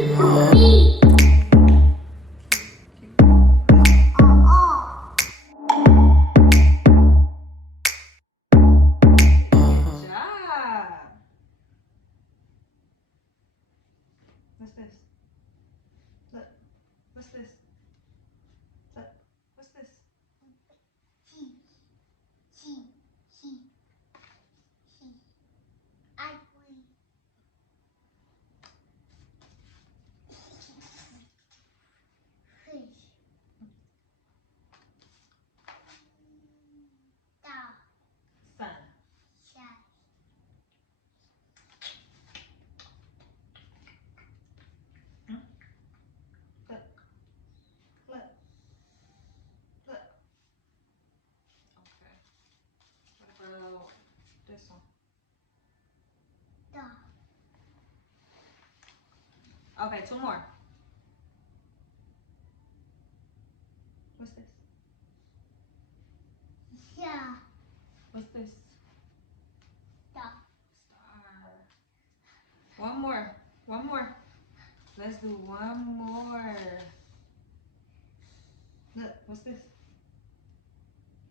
What's this? Look. What's this? Look. What's this? Sun. Hmm? Look. Look. Look. Okay. What about this one? Okay, two more. What's this? What's this? Star. One more. One more. Let's do one more. Look, what's this?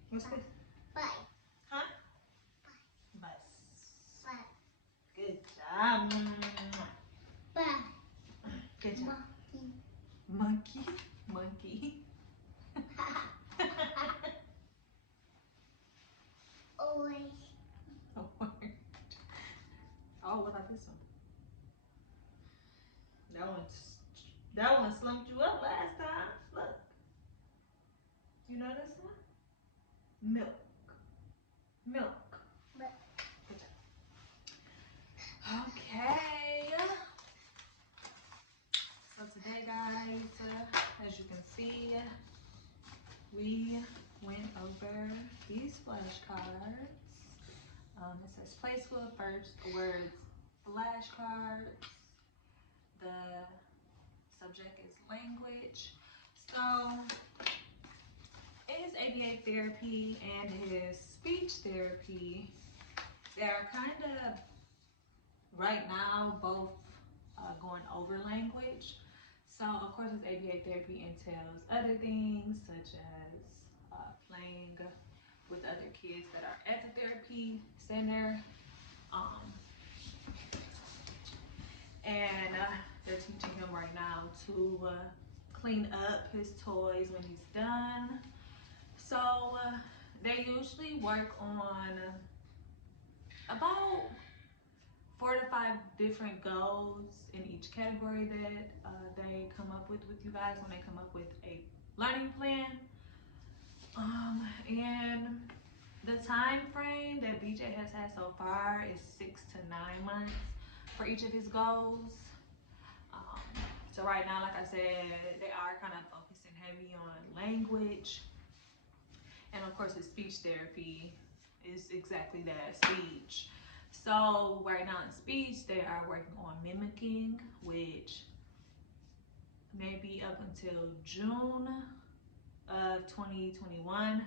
What's this? Huh? Bus. Good job. Good job. Monkey. Monkey. Oh, what about this one? That one slumped you up last time. Look. You know this one? Milk. Milk. Good job. Okay. So today, guys, as you can see, we went over these flashcards. It says play school first, the words flashcards. The subject is language. So his ABA therapy and his speech therapy, they're kind of right now both going over language. So of course his ABA therapy entails other things such as playing with other kids that are at the therapy center. And they're teaching him right now to clean up his toys when he's done. So they usually work on about 4 to 5 different goals in each category that they come up with you guys when they come up with a learning plan. And the time frame that BJ has had so far is 6 to 9 months for each of his goals. So right now, like I said, they are kind of focusing heavy on language. And of course, his speech therapy is exactly that, speech. So right now in speech, they are working on mimicking, which maybe up until June of 2021,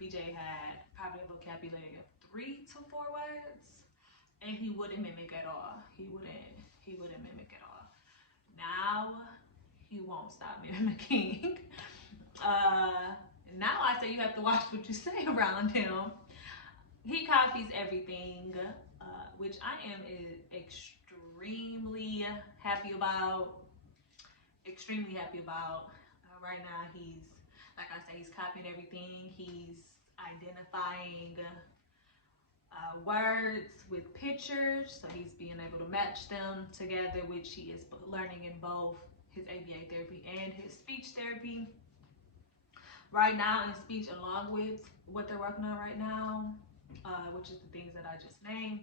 BJ had probably a vocabulary of 3 to 4 words, and he wouldn't mimic at all. He wouldn't mimic at all. Now he won't stop mimicking. Now I say you have to watch what you say around him. He copies everything, which I am extremely happy about. Extremely happy about. Right now he's, like I say, he's copying everything. He's identifying words with pictures, so he's being able to match them together, which he is learning in both his ABA therapy and his speech therapy. Right now in speech, along with what they're working on right now, which is the things that I just named,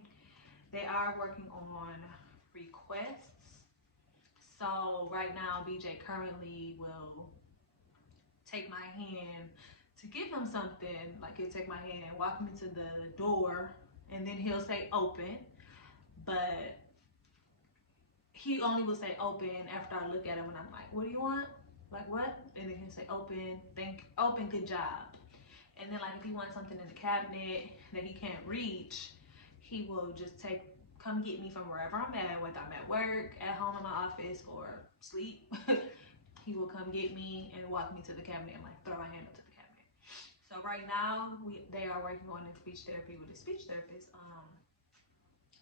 they are working on requests. So right now BJ currently will take my hand to give him something, like he'll take my hand and walk me to the door, and then he'll say open, but he only will say open after I look at him and I'm like, what do you want? Like what? And then he'll say open, open, good job. And then like if he wants something in the cabinet that he can't reach, he will just take come get me from wherever I'm at, whether I'm at work, at home in my office, or sleep. He will come get me and walk me to the cabinet and like throw my hand up to the cabinet. So right now they are working on a speech therapy with a speech therapist.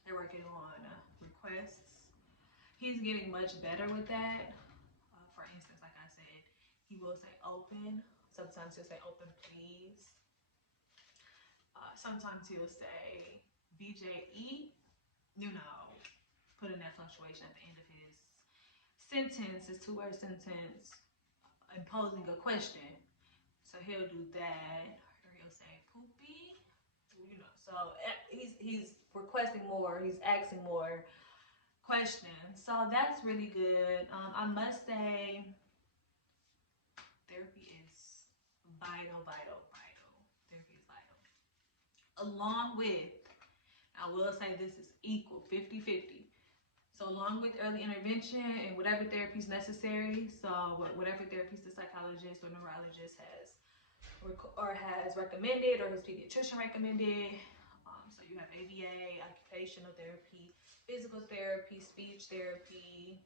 They're working on requests. He's getting much better with that. For instance, like I said, he will say open. Sometimes he'll say open please. Sometimes he'll say BJE, you know, put in that punctuation at the end of his sentence, his 2-word sentence, imposing a question. So he'll do that, or he'll say poopy, you know. So he's requesting more, he's asking more questions. So that's really good. I must say, therapy is vital. Therapy is vital. Along with, I will say this is equal, 50-50. So along with early intervention and whatever therapy is necessary, so whatever therapist the psychologist or neurologist has recommended, or his pediatrician recommended. So you have ABA, occupational therapy, physical therapy, speech therapy,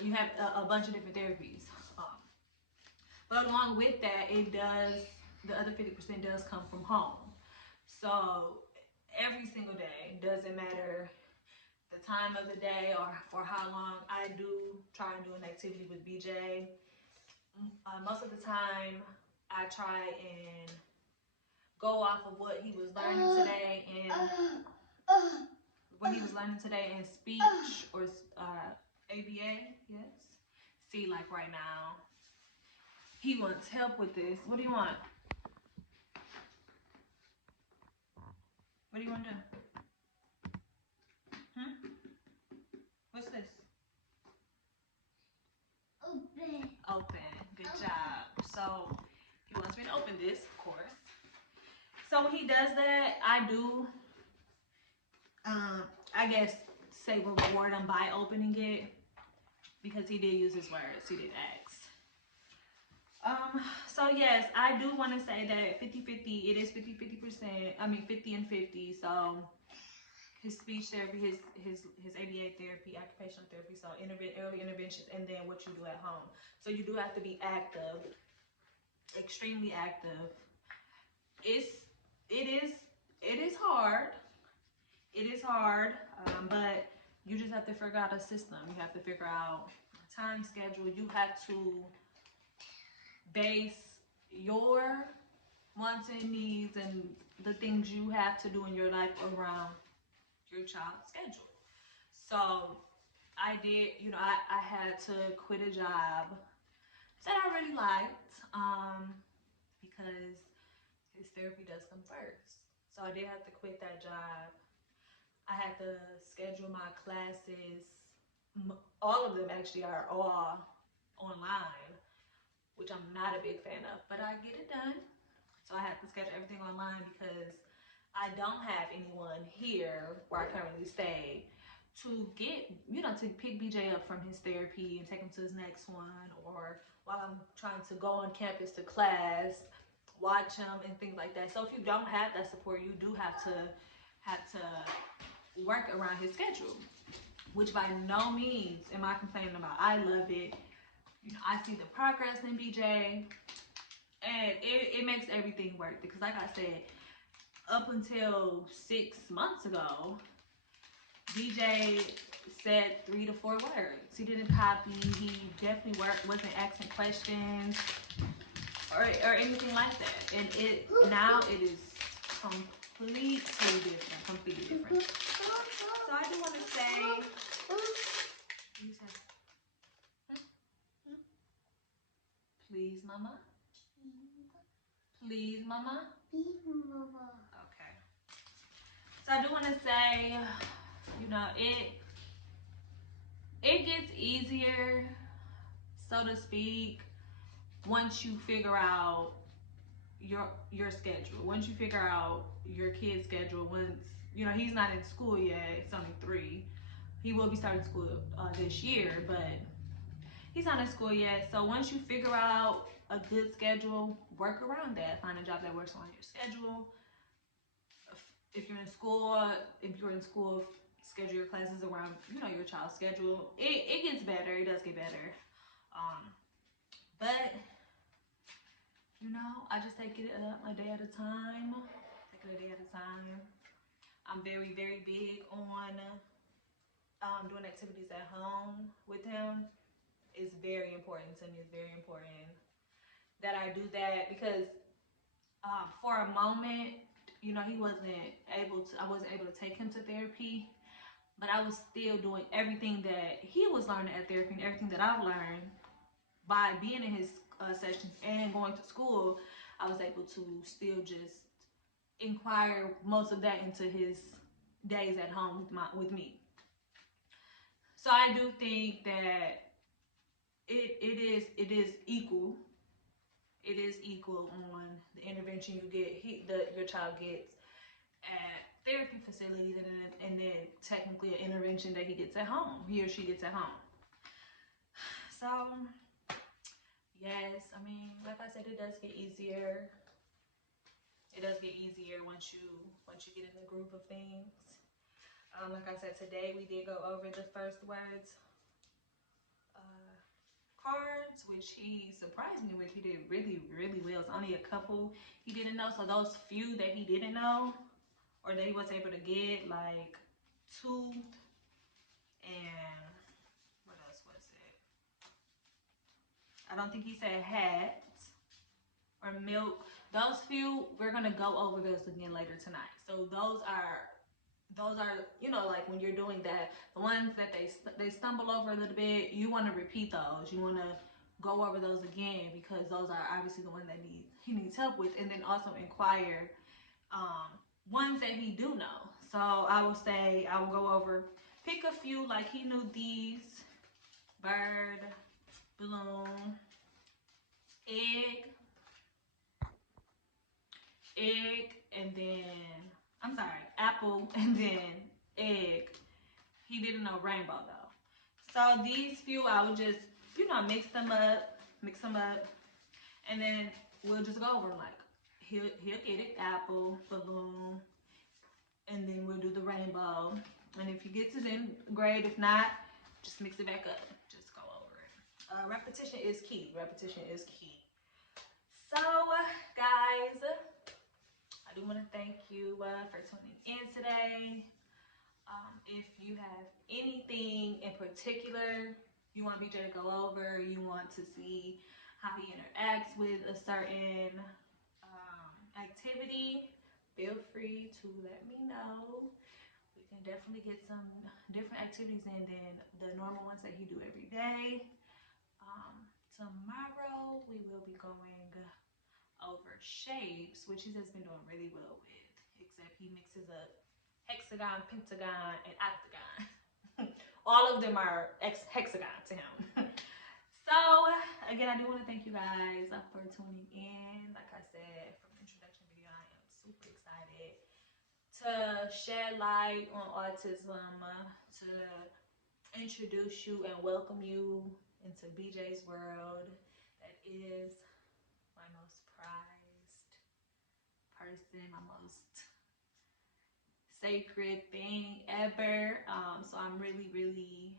you have a bunch of different therapies. But along with that, the other 50% does come from home. So every single day, doesn't matter the time of the day or for how long, I do try and do an activity with BJ. Most of the time, I try and go off of what he was learning today, and what he was learning today in speech or ABA, yes. See, like right now, he wants help with this. What do you want? What do you want to do? What's this? Open. Good job. So he wants me to open this, of course. So when he does that, I do, I guess, say reward him by opening it, because he did use his words. He did ask. So yes, I do want to say that 50-50, it is 50-50%. I mean 50 and 50. So his speech therapy, his ABA therapy, occupational therapy, so early interventions, and then what you do at home. So you do have to be active, extremely active. It is hard. It is hard, but you just have to figure out a system. You have to figure out a time schedule. You have to base your wants and needs and the things you have to do in your life around your child's schedule. So I did, you know, I had to quit a job that I really liked, because his therapy does come first. So I did have to quit that job. I had to schedule my classes. All of them actually are all online, which I'm not a big fan of, but I get it done. So I had to schedule everything online because I don't have anyone here where I currently stay to get, you know, to pick BJ up from his therapy and take him to his next one, or while I'm trying to go on campus to class, watch him and things like that. So if you don't have that support, you do have to work around his schedule, which by no means am I complaining about. I love it. You know, I see the progress in BJ, and it makes everything work, because like I said, up until 6 months ago, BJ said 3 to 4 words. He didn't copy. He definitely wasn't asking questions or anything like that. And now it is completely different. So I do want to say, please, mama. Please, mama. Okay. So I do want to say, you know, it gets easier, so to speak, once you figure out your schedule. Once you figure out your kid's schedule, once, you know, he's not in school yet, it's only 3. He will be starting school this year, but he's not in school yet. So once you figure out a good schedule, work around that. Find a job that works on your schedule. if you're in school, schedule your classes around, you know, your child's schedule. It gets better. It does get better. But you know, I just take it a day at a time. Take it a day at a time. I'm very, very big on doing activities at home with him. It's very important to me. It's very important that I do that because for a moment, you know, I wasn't able to take him to therapy, but I was still doing everything that he was learning at therapy and everything that I've learned by being in his sessions and going to school. I was able to still just inquire most of that into his days at home with me. So I do think that it is equal. It is equal on the intervention you get, your child gets at therapy facilities, and then technically an intervention that he or she gets at home. So yes, I mean, like I said, it does get easier. It does get easier once you get in the groove of things. Like I said, today we did go over the first words cards, which he surprised me with. He did really, really well. It's only a couple he didn't know. So those few that he didn't know, or that he was able to get, like tooth and what else was it? I don't think he said hat or milk. Those few, we're gonna go over those again later tonight. So those are, you know, like when you're doing that, the ones that they stumble over a little bit, you want to repeat those. You want to go over those again because those are obviously the ones that he needs help with, and then also inquire ones that he do know. So I will say, I will go over, pick a few, like he knew these: bird, balloon, egg, and then, I'm sorry, apple, and then egg. He didn't know rainbow though. So these few, I would just, you know, mix them up, and then we'll just go over them. Like he'll get it, apple, balloon, and then we'll do the rainbow. And if he gets it in, great. If not, just mix it back up. Just go over it. Repetition is key. Repetition is key. So, guys, I do want to thank you for tuning in today. If you have anything in particular you want BJ to go over, you want to see how he interacts with a certain activity, feel free to let me know. We can definitely get some different activities in than the normal ones that he do every day. Tomorrow we will be going over shapes, which he has been doing really well with, except he mixes up hexagon, pentagon, and octagon. All of them are hexagon to him. So again, I do want to thank you guys for tuning in. Like I said, from the introduction video, I am super excited to shed light on autism, to introduce you and welcome you into BJ's world. That is my most prized person, my most sacred thing ever. So I'm really, really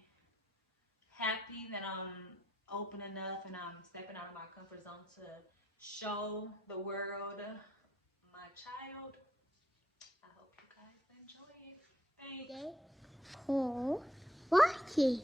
happy that I'm open enough and I'm stepping out of my comfort zone to show the world my child. I hope you guys enjoy it. Thanks.